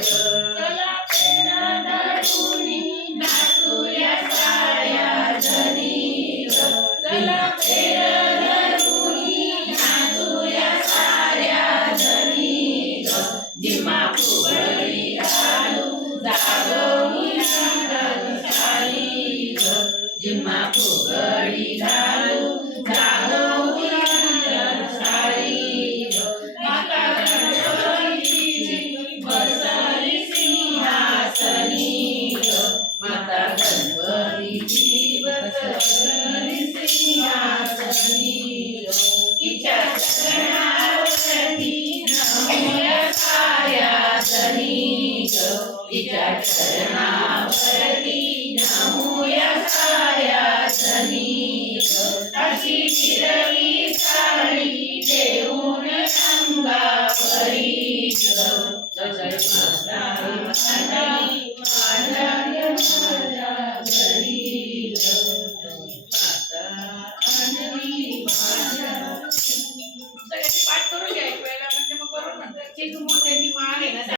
चला फेरा धरूनी नाचूया साऱ्या जणी चला फेरा धरूनी नाचूया साऱ्या जणी जिमा फुगडी घालू जागवूया रंगशाली जिमा फुगडी घालू जागवूया रंगशाली माता गणपतीची बसली सिंहासनी माता गणपतीची बसली सिंहासनी तिच्या चरणावरती नमूया साऱ्या जणी तिच्या चरणावरती नमूया साऱ्या जणी अशी हिरवी साडी देऊन अंगावरी जय माता अंजनी माझ्या घरी माता अंजनी माझ्या सगळ्यांनी पाठ करून घ्या एक वेळेला म्हणजे मग बरोबर म्हणतात